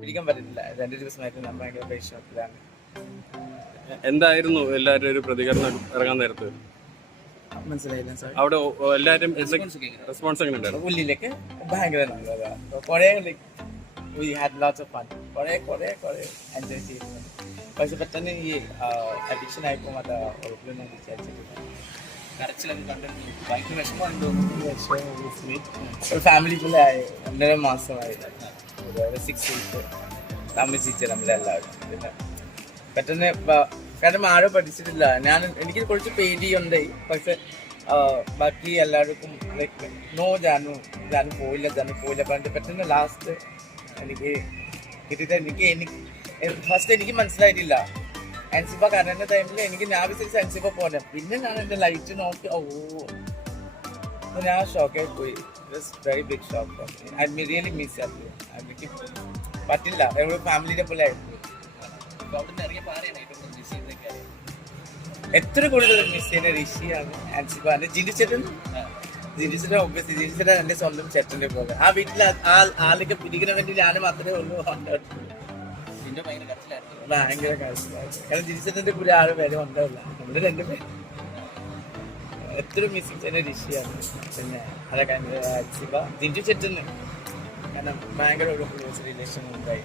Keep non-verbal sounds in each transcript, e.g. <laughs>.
പിടിക്കാൻ പറ്റില്ല. രണ്ട് ദിവസമായിട്ട് ഞാൻ ഭയങ്കര പരിശ്രമത്തിലാണ് എന്തായിരുന്നു എല്ലാവരും ഒരു പ്രതികരണം ഇറങ്ങാൻ നേരത്ത്? മനസ്സിലായില്ല സാർ അവിടെ എല്ലാവരും റെസ്പോൺസ് എങ്ങനെ ഉണ്ടായിരുന്നു? ഉള്ളിലേക്ക് ഭയങ്കര നല്ലതാണ് കുറേ we had lots of fun കുറേ കുറേ കുറേ എൻജോയ് ചെയ്യുന്നു പക്ഷെ പെട്ടെന്ന് ഈ അഡിക്ഷൻ ആയപ്പോൾ അത് ഉറപ്പിലൊന്നും വിചാരിച്ചിട്ടില്ല. കരച്ചിലൊക്കെ കണ്ടിട്ട് ഭയങ്കര വിഷമമുണ്ടോ ഒരു ഫാമിലി പോലെ ആയി ഒന്നര മാസമായി ഒരു സിക്സ് വീക്ക് താമസിച്ചു നമ്മളെല്ലാവരും പിന്നെ പെട്ടെന്ന് കാരണം ആരും പഠിച്ചിട്ടില്ല. ഞാൻ എനിക്ക് കുറച്ച് പേടിയുണ്ട്. പക്ഷെ ബാക്കി എല്ലാവർക്കും ലൈക്ക് നോ ജാനു ജാനു പോയില്ല ജാനു പോയില്ല. പറഞ്ഞിട്ട് പെട്ടെന്ന് ലാസ്റ്റ് എനിക്ക് കിട്ടിയിട്ട് എനിക്ക് എനിക്ക് ഫസ്റ്റ് എനിക്ക് മനസ്സിലായിട്ടില്ല. അൻസിബ കരണ്ട ടൈമിൽ എനിക്ക് ഞാൻ വിചാരിച്ച അൻസിബ പോലെ. പിന്നെ ഞാൻ എന്റെ ലൈറ്റ് നോക്കി ഓ ഞാൻ ഷോക്കായി പോയി. Very big shock I really miss എനിക്ക് പറ്റില്ല. എവിടെ ഫാമിലിയുടെ പോലെ എത്ര കൂടുതൽ മിസ് ചെയ്യുന്ന ഋഷിയാണ് ആൻസിബ എന്റെ ജിനിച്ചേട്ടൻ? ജിനിച്ചേട്ടൻ ഒബ്വിയസ്ലി ജിനിച്ചേട്ടൻ എന്റെ സ്വന്തം ചേട്ടന്റെ പോലെ. ആ വീട്ടിൽ ആ- ആളൊക്കെ പിടിക്കുന്ന വേണ്ടി ഞാൻ മാത്രമേ ഉള്ളൂ. ഭയങ്കര കാഴ്ച കാരണം ജിനിച്ചേട്ടന്റെ കൂടെ ആരും പേര് ഉണ്ടാവില്ല നമ്മൾ രണ്ടുപേരും എത്ര മ്യൂസിക് ഋഷിയാണ് പിന്നെ അതൊക്കെ ശിവ ജിൻജു ചെറ്റെന്ന് കാരണം ഭയങ്കര ഒരു ക്ലോസ് റിലേഷൻ ഉണ്ടായി.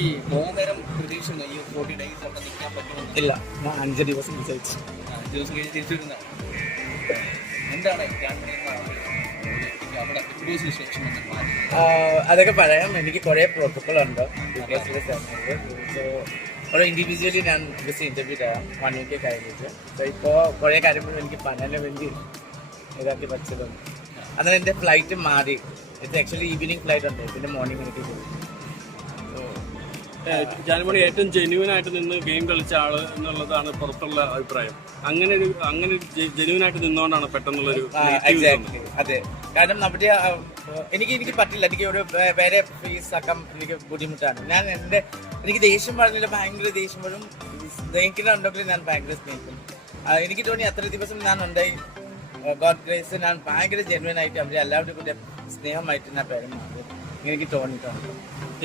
ഈ മൂന്നേരം പ്രതീക്ഷ ഈ ഫോർട്ടി ഡേയ്സ് അവിടെ നിൽക്കാൻ പറ്റുന്നു ഇല്ല. ഞാൻ അഞ്ച് ദിവസം വിചാരിച്ചു അഞ്ച് ദിവസം കഴിഞ്ഞ് തിരിച്ചു വരുന്ന എന്താണ്? അതൊക്കെ പറയാം. എനിക്ക് കുറേ പ്രോട്ടോക്കോൾ ഉണ്ട്. സോ ഓരോ ഇൻഡിവിജ്വലി ഞാൻ ജസ്റ്റ് ഇന്റർവ്യൂ തരാം വൺ വീക്ക് കഴിഞ്ഞിട്ട് സോ ഇപ്പോൾ കുറേ കാര്യങ്ങൾ എനിക്ക് പറയാൻ വേണ്ടി ഇതാക്കി പറ്റതുണ്ട് അന്നേരം എന്റെ ഫ്ലൈറ്റ് മാറി. ഇത് ആക്ച്വലി ഈവനിങ് ഫ്ലൈറ്റ് ഉണ്ട്. പിന്നെ മോർണിംഗ് എനിക്ക് ജാനുമണി ഏറ്റവും ജെന്യൂൻ ആയിട്ട് നിന്ന് ഗെയിം കളിച്ച ആൾ എന്നുള്ളതാണ് പുറത്തുള്ള അഭിപ്രായം. അങ്ങനെ ഒരു അങ്ങനെ ജെന്യൂൻ ആയിട്ട് നിന്നുകൊണ്ടാണ് പെട്ടെന്നുള്ളൊരു ഒരു അതെ. കാരണം അവിടെ എനിക്ക് എനിക്ക് പറ്റില്ല. എനിക്ക് ഒരു വേറെ ഫീസ് ആക്കാൻ എനിക്ക് ബുദ്ധിമുട്ടാണ്. ഞാൻ എന്റെ എനിക്ക് ദേഷ്യം പറഞ്ഞില്ല ഭയങ്കര ദേഷ്യം വരും. സ്നേഹിക്കുന്നുണ്ടെങ്കിൽ ഞാൻ ഭയങ്കര സ്നേഹിക്കും എനിക്ക് തോന്നി അത്ര ദിവസം ഞാൻ ഉണ്ടായി. ഗോഡ് ഗ്രേസ് ഞാൻ ഭയങ്കര ജെന്വൻ ആയിട്ട് അവരെ എല്ലാവരുടെ കൂടെ സ്നേഹമായിട്ട് ഞാൻ പെരുമാറി. എനിക്ക് തോന്നിയിട്ടുണ്ട്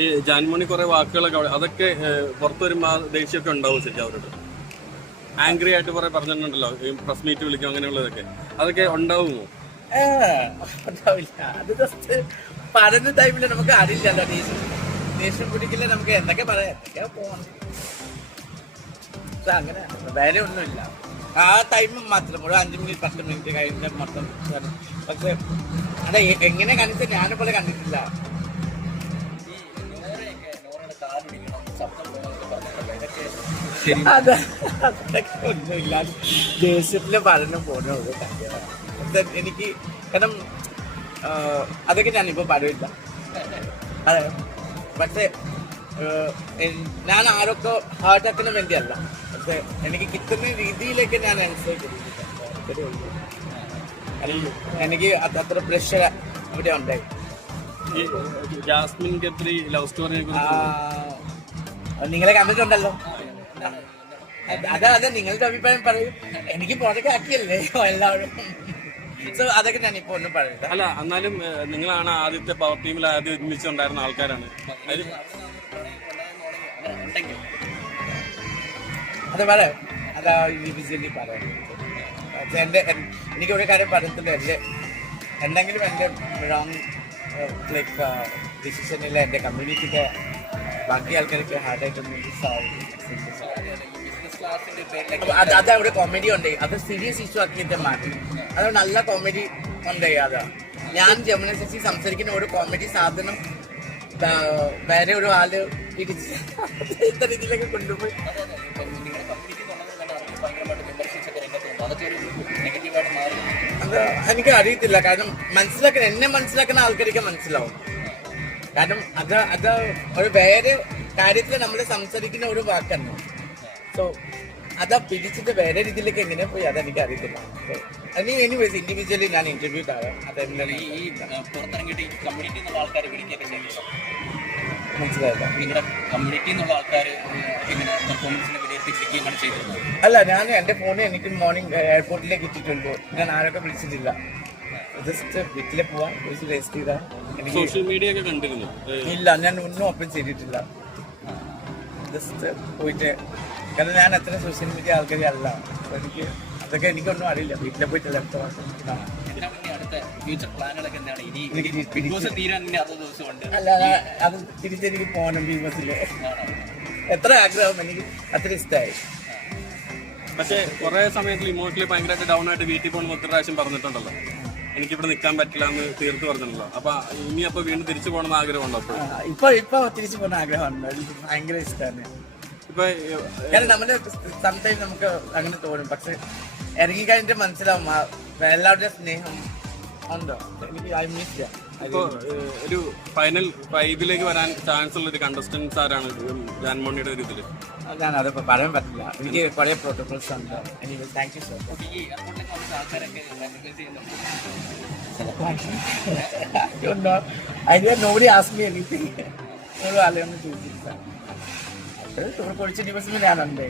ഈ ജാൻമോണി കുറെ വാക്കുകളൊക്കെ അതൊക്കെ ഏഹ്, വരുമ്പോൾ ദേഷ്യമൊക്കെ ഉണ്ടാവും ശരി അവരോട്. ആംഗ്രി ആയിട്ട് കുറെ പറഞ്ഞിട്ടുണ്ടല്ലോ ഈ പ്രസ് മീറ്റ് വിളിക്കും അങ്ങനെയുള്ളതൊക്കെ. അതൊക്കെ ഉണ്ടാവുമോ? ഉണ്ടാവില്ല. അത് ജസ്റ്റ് പഠന ടൈമിൽ നമുക്ക് അറിയില്ലല്ലോ ദേഷ്യം. ദേഷ്യം പിടിക്കില്ല നമുക്ക് എന്തൊക്കെ പറയാം? എന്തൊക്കെ പോകണം അങ്ങനെ വേറെ ഒന്നുമില്ല. ആ ടൈം മാത്രം ഒരു അഞ്ച് മിനിറ്റ് പത്ത് മിനിറ്റ് കഴിഞ്ഞ മൊത്തം. പക്ഷെ അതെ എങ്ങനെ കണ്ടിട്ട് ഞാനെ പോലെ കണ്ടിട്ടില്ല. പഠനം അത് ഒന്നുമില്ല. ദേഷ്യത്തിൽ പറഞ്ഞു എനിക്ക് കാരണം അതൊക്കെ ഞാനിപ്പോ പറയില്ല അതെ. പക്ഷെ ഞാൻ ആരൊക്കെ ഹാർട്ട് അറ്റാക്കിന് വേണ്ടിയല്ല. പക്ഷെ എനിക്ക് കിട്ടുന്ന രീതിയിലേക്ക് ഞാൻ അനുസരിച്ചിരിക്കുന്നു എനിക്ക് അത് അത്ര പ്രഷർ ഇവിടെ ഉണ്ടായി. ജാസ്മിൻ ലവ് സ്റ്റോറിയെ കുറിച്ച് നിങ്ങളെ കണ്ടിട്ടുണ്ടല്ലോ. അതെ അതാ അതെ നിങ്ങളുടെ അഭിപ്രായം പറയൂ. എനിക്ക് പുറകെ ആക്കിയല്ലേ എല്ലാവരും? സോ അതൊക്കെ ഞാൻ ഇപ്പൊ ഒന്നും പറയില്ല അല്ല എന്നാലും നിങ്ങളാണ് ആദ്യത്തെ പവർ ടീമിൽ ആദ്യം ഒരുമിച്ചുണ്ടായിരുന്ന ആൾക്കാരാണ്. അത് പറയാം അതാ ഇൻഡിവിജ്വലി പറയാം എന്റെ എനിക്ക് ഒരു കാര്യം പറയത്തില്ല എന്റെ എന്തെങ്കിലും എന്റെ റോങ് ലൈക്ക് ഡിസിഷനിൽ എന്റെ കമ്മ്യൂണിറ്റിക്ക് ബാക്കി ആൾക്കാർക്ക് ഹാർഡായിട്ടൊന്നും ആയിട്ട് മിസ് പേരിലൊക്കെ അപ്പൊ അത് അത് അവിടെ കോമഡി ഉണ്ട്. അത് സീരിയസ് ഇഷ്യൂ ആക്കിയിട്ട് മാറ്റി. അത് നല്ല കോമഡി ഉണ്ട് അതാ. ഞാൻ ജമുന ചേച്ചി സംസാരിക്കുന്ന ഒരു കോമഡി സാധനം വേറെ ഒരു ആൾ ഇടിച്ച് ഇത്ര രീതിയിലൊക്കെ കൊണ്ടുപോയി. അതെ എനിക്ക് അറിയത്തില്ല. കാരണം മനസ്സിലാക്കുന്ന എന്നെ മനസ്സിലാക്കുന്ന ആൾക്കാർക്ക് മനസ്സിലാവും. കാരണം അത് അത് ഒരു വേറെ കാര്യത്തിൽ നമ്മൾ സംസാരിക്കുന്ന ഒരു വാക്കാണ്. സോ അതാ പിടിച്ചിട്ട് വേറെ രീതിയിലേക്ക് എങ്ങനെ പോയി അതെനിക്ക് അറിയത്തില്ല. എനിവേസ് ഇൻഡിവിജ്വലി ഞാൻ ഇന്റർവ്യൂ തരാം. ഈ പുറത്തിറങ്ങിയിട്ട് ഈ കമ്മ്യൂണിറ്റി എന്നുള്ള ആൾക്കാർ വിളിക്കുകയൊക്കെ ചെയ്തു മനസ്സിലായില്ല നിങ്ങളുടെ കമ്മ്യൂണിറ്റി എന്നുള്ള ആൾക്കാർ ഇങ്ങനെ പെർഫോമൻസിനെ വിലയിരുത്തി വിളിക്കുകയാണ് ചെയ്തിരുന്നത് അല്ല ഞാൻ എന്റെ ഫോണിൽ എനിക്ക് മോർണിംഗ് എയർപോർട്ടിലേക്ക് ഇട്ടിട്ടുള്ളൂ ഞാൻ ആരൊക്കെ വിളിച്ചിട്ടില്ല. ജസ്റ്റ് വീട്ടിലെ പോവാൻ കുറച്ച് റെസ്റ്റ് ചെയ്താൽ എനിക്ക് സോഷ്യൽ മീഡിയ ഒക്കെ കണ്ടിരുന്നു? ഏ, ഇല്ല ഞാൻ ഒന്നും ഓപ്പൺ ചെയ്തിട്ടില്ല. ജസ്റ്റ് പോയിട്ട് കാരണം ഞാൻ അത്ര സോഷ്യൽ മീഡിയ ആൾക്കാരെ അല്ല. എനിക്ക് അതൊക്കെ എനിക്കൊന്നും അറിയില്ല. വീട്ടിലെ പോയിട്ട് ലെഫ്റ്റ് ഇതിനു മുന്നേ അടുത്ത ഫ്യൂച്ചർ പ്ലാനുകളൊക്കെ എന്താണ്? ഇനി എനിക്ക് ബിഗ് പിടിച്ച് ബോസ് തീരാൻ ഇനി അല്ല ഞാൻ- അത് തിരിച്ചെനിക്ക് പോകണം ബിഗ് ബോസിൽ എത്ര ആഗ്രഹം എനിക്ക് അത്ര ഇഷ്ടമായി പക്ഷേ കുറെ സമയത്തിൽ ഇമോഷണലി ഭയങ്കരമായിട്ട് ഡൗൺ ആയിട്ട് വീട്ടിൽ പോകുന്ന ഒത്തിരി പ്രാവശ്യം പറഞ്ഞിട്ടുണ്ടല്ലോ. എനിക്ക് ഇവിടെ നിൽക്കാൻ പറ്റില്ല എന്ന് തീർത്ത് പറഞ്ഞിട്ടുണ്ടല്ലോ. അപ്പൊ ഇനി അപ്പൊ വീണ്ടും തിരിച്ചു പോകണം ആഗ്രഹമുണ്ടോ അപ്പോൾ ഇപ്പൊ ഇപ്പൊ തിരിച്ചു പോകുന്ന ആഗ്രഹമുണ്ട് എനിക്ക് ഭയങ്കര ഇഷ്ടമാണ് ഇപ്പൊ നമ്മുടെ സംടൈം നമുക്ക് അങ്ങനെ തോന്നും. പക്ഷെ ഇറങ്ങി കഴിഞ്ഞിട്ട് മനസ്സിലാവും എല്ലാവരുടെ എല്ലാവരുടെയും സ്നേഹം ഉണ്ടോ? എനിക്ക് ഐ മിസ് ഒരു ഫൈനൽ ഫൈവിലേക്ക് വരാൻ ചാൻസ് ഉള്ള ഒരു കണ്ടസ്റ്റൻസ് ആരാണ് ജാൻമോണിയുടെ ഒരു ഇതിൽ? ഞാൻ അതിപ്പോ പറയാൻ പറ്റില്ല. എനിക്ക് കുറെ പ്രോട്ടോകോൾസ് ഉണ്ട്. താങ്ക് യു സർ ഈ എയർപോർട്ടിലേക്ക് ആസ്മി. <laughs> <laughs> ഒരു ആളെയൊന്നും ചോദിച്ചിട്ടില്ല. അപ്പോൾ കുറച്ച് ദിവസം ഞാനുണ്ട്